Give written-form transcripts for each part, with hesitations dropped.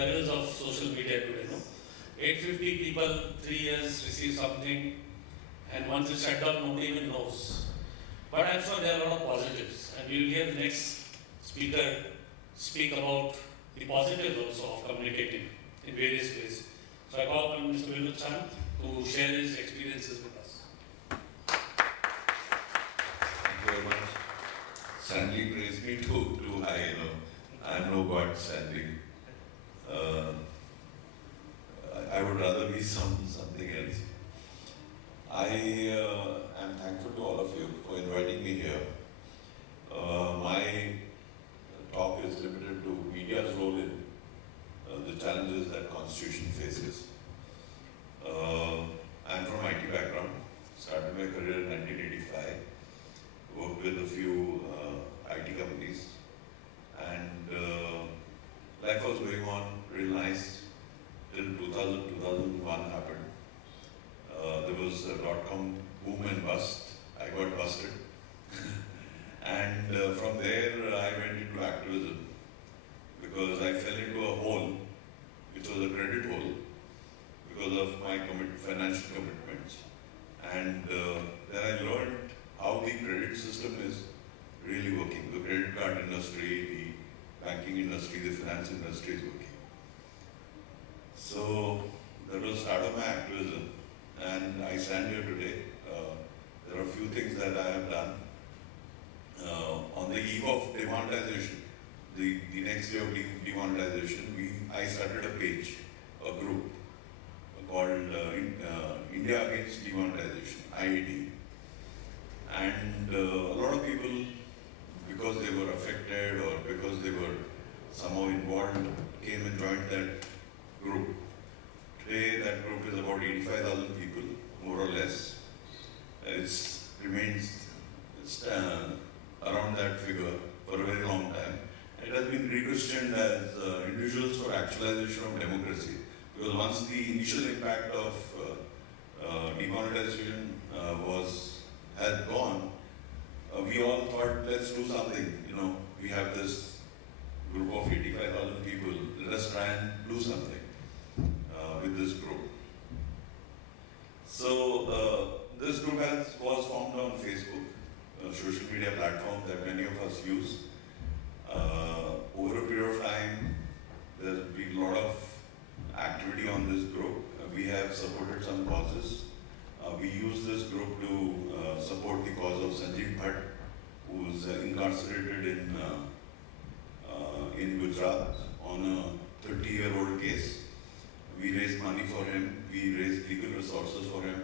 perils of social media today, no? 850 people, 3 years receive something, and once it's shut down, nobody even knows. But I'm sure there are a lot of positives, and we will hear the next speaker speak about the positives also of communicating in various ways. So I call upon Mr. Vinod Chand to share his experiences with us. Thank you very much. Stanley praised me too high, I'm no god, Stanley. I would rather be something else. I am thankful to all of you for inviting me here. My talk is limited to media's role in the challenges that Constitution faces. I'm from IT background, started my career in 1985, worked with a few IT companies, and life was going on real nice till 2000, 2001 happened. There was a dot-com boom and bust. I got busted. And from there I went into activism because I fell into a hole, which was a credit hole, because of my financial commitments. And then I learned how the credit system is really working. The credit card industry, the banking industry, the finance industry is working. So that was the start of my activism. And I stand here today. There are a few things that I have done. On the eve of demonetization, the next day of demonetization, I started a page, a group called India Against Demonetization, IAD. And a lot of people, because they were affected or because they were somehow involved, came and joined that group. Today, that group is about 85,000 people, more or less. It remains around that figure for a very long time. It has been rechristened as Individuals for Actualization of Democracy, because once the initial impact of demonetization had gone, we all thought, let's do something. We have this group of 85,000 people. Let us try and do something with this group. So this group was formed on Facebook, a social media platform that many of us use. Over a period of time, there's been a lot of activity on this group. We have supported some causes. We use this group to support the cause of Sanjeev Bhatt, who is incarcerated in Gujarat on a 30-year-old case. We raised money for him. We raised legal resources for him.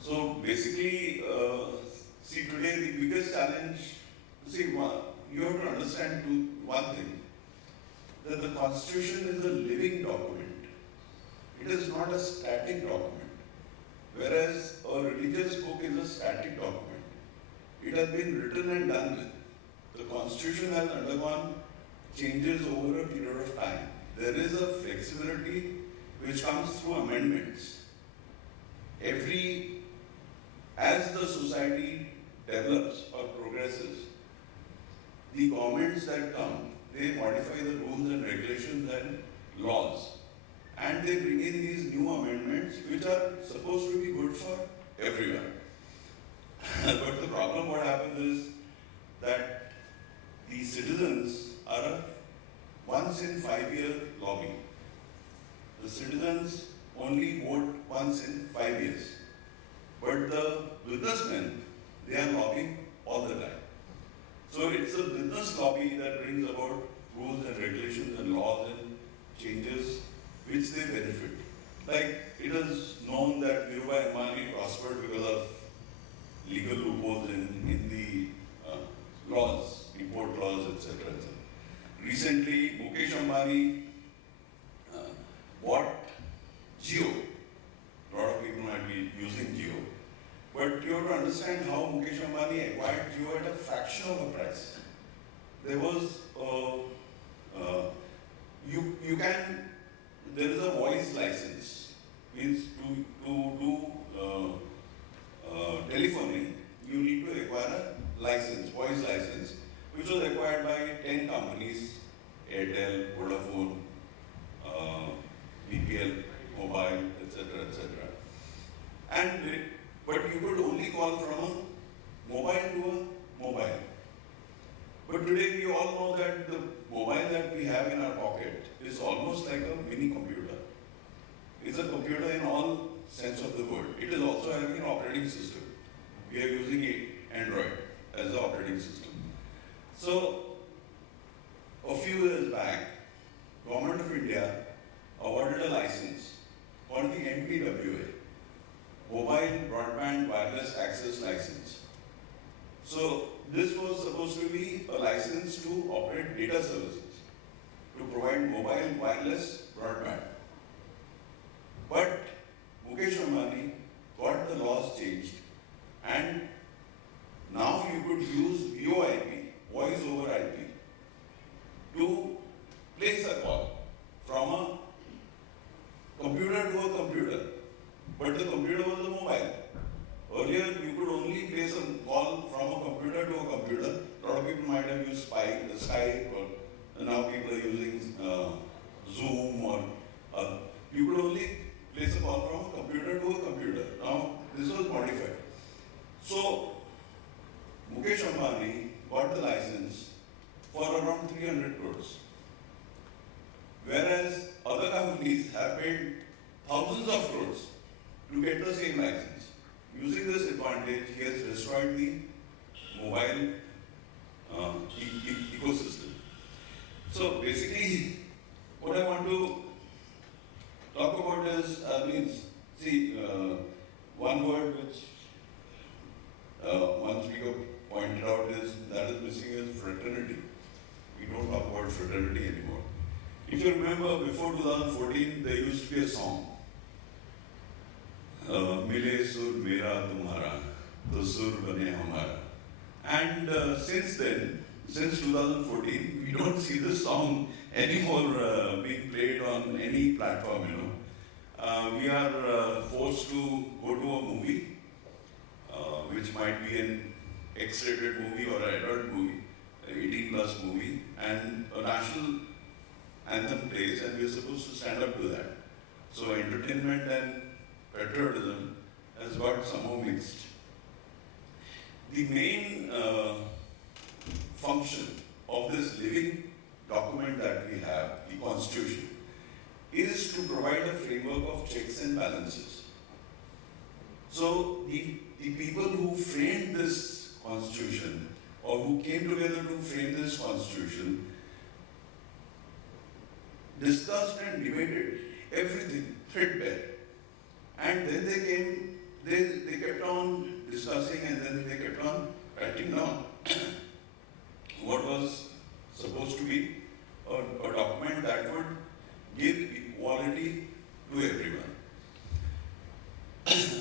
So basically, see, today the biggest challenge, you have to understand one thing, that the Constitution is a living document. It is not a static document. Whereas a religious book is a static document. It has been written and done with. The Constitution has undergone changes over a period of time. There is a flexibility which comes through amendments. As the society develops or progresses, the governments that come, they modify the rules and regulations and laws. And they bring in these new amendments which are supposed to be good for everyone. But the problem what happens is that the citizens are a once in 5-year lobby. The citizens only vote once in 5 years. But the businessmen, they are lobbying all the time. So it's a business lobby that brings about rules and regulations and laws and changes which they benefit. Like it is known that Dhirubhai Ambani prospered because of legal loopholes in the laws, import laws, etc. etc. Recently, Mukesh Ambani bought Jio. A lot of people might be using Jio. But you have to understand how Mukesh Ambani acquired Jio at a fraction of a price. There was, there is a voice license. Means to do telephony, you need to acquire a license, voice license, which was acquired by 10 companies, Airtel, Vodafone, But you could only call from a mobile to a mobile. But today we all know that the mobile that we have in our pocket is almost like a mini computer. It's a computer in all sense of the word. It is also having an operating system. We are using Android as the operating system. So, a few years back, Government of India awarded a license called the MBWA, Mobile Broadband Wireless Access License. So, this was supposed to be a license to operate data services, to provide mobile wireless broadband. But Mukesh Ambani got the laws changed, and now you could use VoIP, voice over IP, to place a call from a computer to a computer, but the computer was a mobile. Earlier, you could only place a call from a computer to a computer. A lot of people might have used Skype, or now people are using Zoom, or you could only place a call from a computer to a computer. Now, this was modified. So, Mukesh Ambani got the license for around 300 crores. Whereas other companies have paid thousands of crores to get the same license. Using this advantage, he has destroyed the mobile ecosystem. So basically, what I want to talk about is, one word which one speaker pointed out is that is missing is fraternity. We don't talk about fraternity anymore. If you remember, before 2014, there used to be a song. Mile sur mera tumhara, to sur bane hamara. And since then, since 2014, we don't see this song anymore being played on any platform, we are forced to go to a movie, which might be an X-rated movie or an adult movie, 18+ movie, and a national anthem plays, and we're supposed to stand up to that. So entertainment and patriotism has got somehow mixed. The main function of this living document that we have, the Constitution, is to provide a framework of checks and balances. So the people who framed this Constitution, or who came together to frame this Constitution, discussed and debated everything threadbare. And then they kept on discussing, and then they kept on writing down what was supposed to be a document that would give equality to everyone.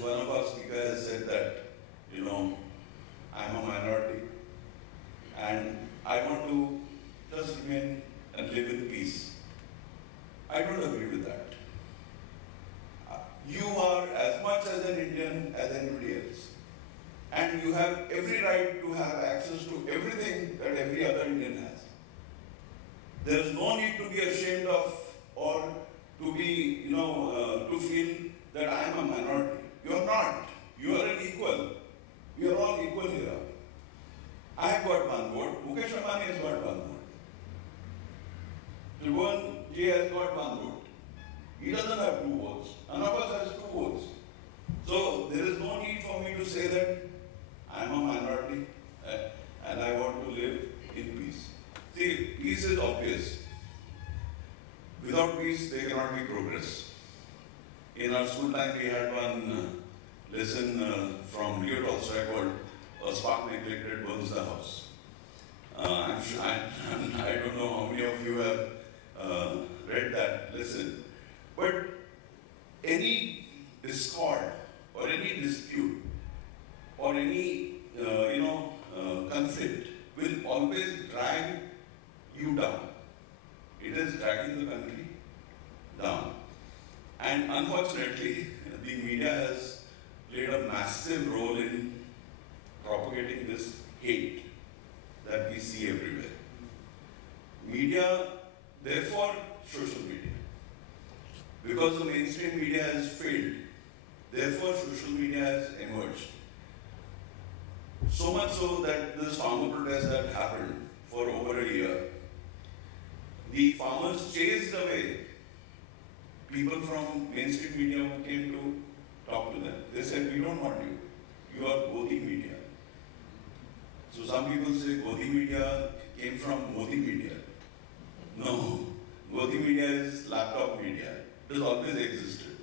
One of our speakers has said that, I'm a minority and I want to just remain and live in peace. I don't agree with that. You are as much as an Indian as anybody else. And you have every right to have access to everything that every other Indian has. There is no need to be ashamed of, or to be, to feel that I am a minority. You are not. You are an equal. We are all equal here. I have got one vote. Mukesh Ambani has got one vote. Tribhuwan Ji has got one vote. He doesn't have 2 votes. None of us has 2 votes. So there is no need for me to say that I am a minority and I want to live in peace. See, peace is obvious. Without peace, there cannot be progress. In our school time, we had one lesson from Leo Tolstoy called "A Spark Neglected Burns the House." I don't know how many of you have read that lesson, but any discord or any dispute or any conflict will always drag you down. It is dragging the country down. And unfortunately, the media has played a massive role in propagating this hate that we see everywhere. Media, therefore, social media. Because the mainstream media has failed Therefore, social media has emerged. So much so that this farmer protest that happened for over a year, the farmers chased away people from mainstream media who came to talk to them. They said, we don't want you. You are Godi media. So some people say Godi media came from Modi media. No, Godi media is laptop media. It has always existed.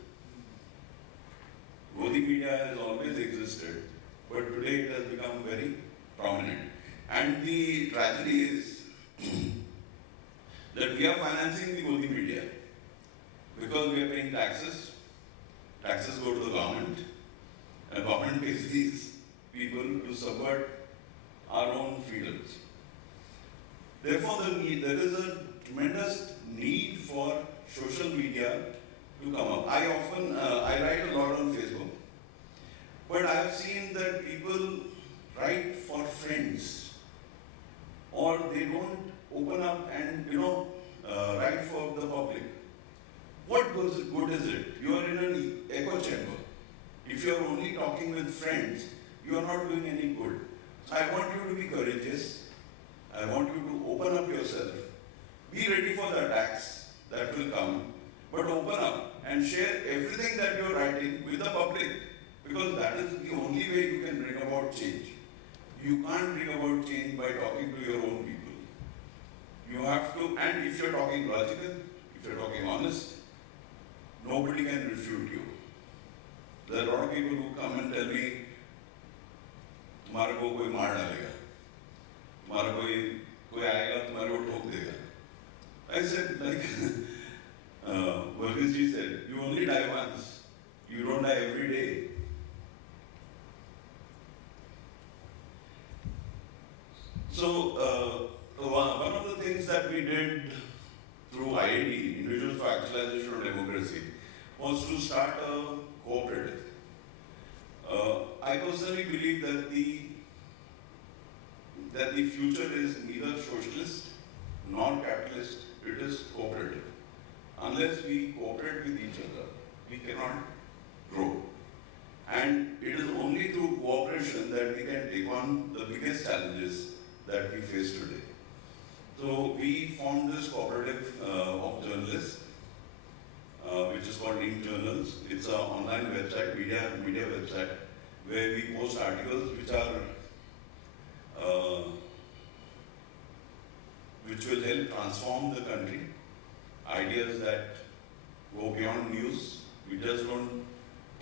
Godi media has always existed, but today it has become very prominent. And the tragedy is that we are financing the Godi media because we are paying taxes. Taxes go to the government, and government pays these people to subvert our own freedoms. Therefore, there is a tremendous need for social media to come up. I write a lot on Facebook, but I have seen that people write for friends, or they don't open up and write for the public. What good is it? You are in an echo chamber. If you are only talking with friends, you are not doing any good. So I want you to be courageous. I want you to open up yourself. Be ready for the attacks that will come, but open up and share everything that you are writing with the public, because that is the only way you can bring about change. You can't bring about change by talking to your own people. You have to, and if you're talking logical, if you're talking honest, nobody can refute you. There are a lot of people who come and tell me, तुम्हारे को कोई मार डालेगा, तुम्हारा कोई आएगा तुम्हारे को ठोक देगा. I said, like Verghese ji said, you only die once, you don't die every day. So one of the things that we did through IAD, Individuals for Actualization of Democracy, was to start a cooperative. I personally believe that the future is neither socialist nor capitalist, it is cooperative. Unless we cooperate with each other, we cannot grow. And it is only through cooperation that we can take on the biggest challenges that we face today. So we formed this cooperative of journalists, which is called Ink Journals. It's an online website, media website, where we post articles which will help transform the country. Ideas that go beyond news. We just don't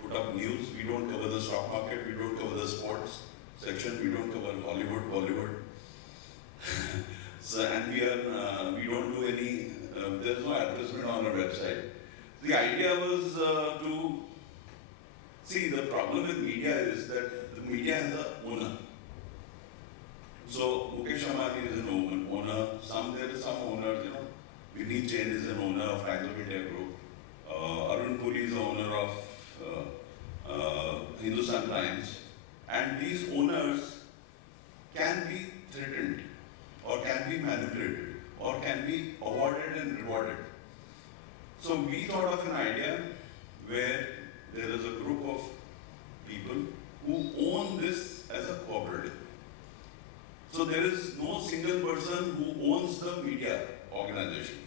put up news. We don't cover the stock market. We don't cover the sports section. We don't cover Hollywood, Bollywood. So, and we don't do any. There's no advertisement on our website. The idea was to see, the problem with media is that the media has an owner. So Mukesh Ambani is an owner. There is some owners, Vineet Jain is an owner of Times of India Group. Arun Puri is the owner of Hindustan Times. And these owners can be threatened, or can be manipulated, or can be awarded and rewarded. So we thought of an idea where there is a group of people who own this as a cooperative. So there is no single person who owns the media organization.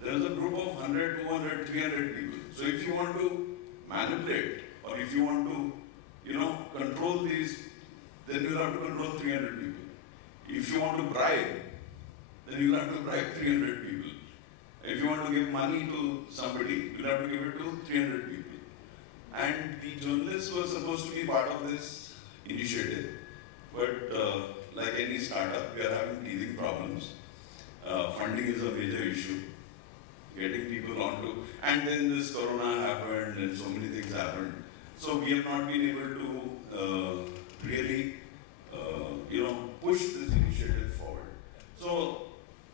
There is a group of 100, 200, 300 people. So if you want to manipulate, or if you want to, control these, then you'll have to control 300 people. If you want to bribe, then you'll have to bribe 300 people. If you want to give money to somebody, you'll have to give it to 300 people. And the journalists were supposed to be part of this initiative, but like any startup, we are having teething problems. Funding is a major issue. Getting people onto, and then this corona happened, and so many things happened. So we have not been able to really, push this initiative forward. So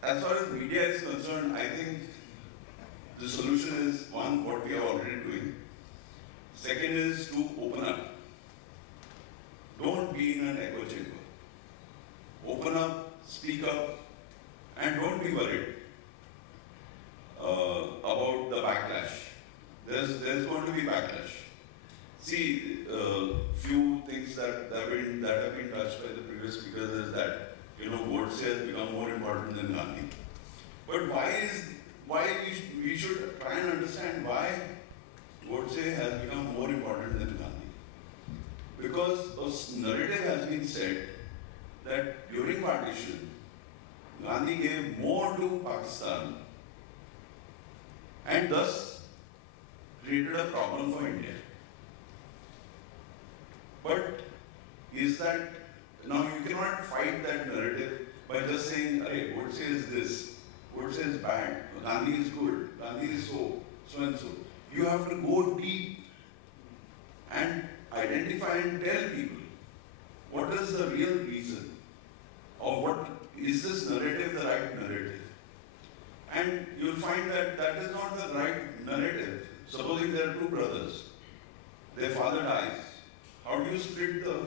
as far as media is concerned, I think the solution is, one, what we are already doing. Second is to open up. Don't be in an echo chamber. Open up, speak up, and don't be worried about the backlash. There's going to be backlash. See, few things that have been touched by the previous speakers is that, Godse has become more important than Gandhi. But why we should try and understand why Godse has become more important than Gandhi. Because a narrative has been said that during partition, Gandhi gave more to Pakistan and thus created a problem for India. But is that, now you cannot fight that narrative by just saying, hey, Godse is this, Godse is bad, Gandhi is good, Gandhi is so and so. You have to go deep and identify and tell people what is the real reason, or what is this narrative the right narrative. And you'll find that that is not the right narrative. Supposing there are two brothers, their father dies. How do you split the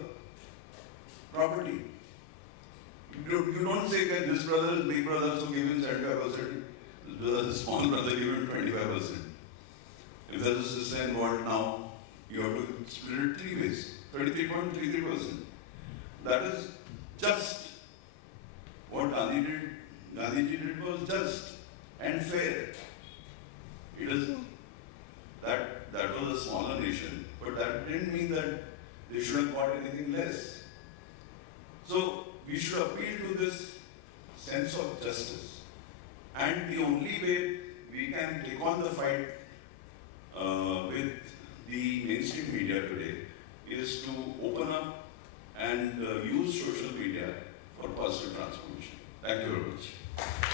property? You don't say that this brother is big brother, so give him 75%. This brother is small brother, give him 25%. If there's a sister involved now, you have to split it 3 ways, 33.33%. That is just what Gandhi did. Gandhiji did was just and fair. It is that was a smaller nation, but that didn't mean that they should have got anything less. So we should appeal to this sense of justice. And the only way we can take on the fight with the mainstream media today is to open up and use social media for positive transformation. Thank you very much.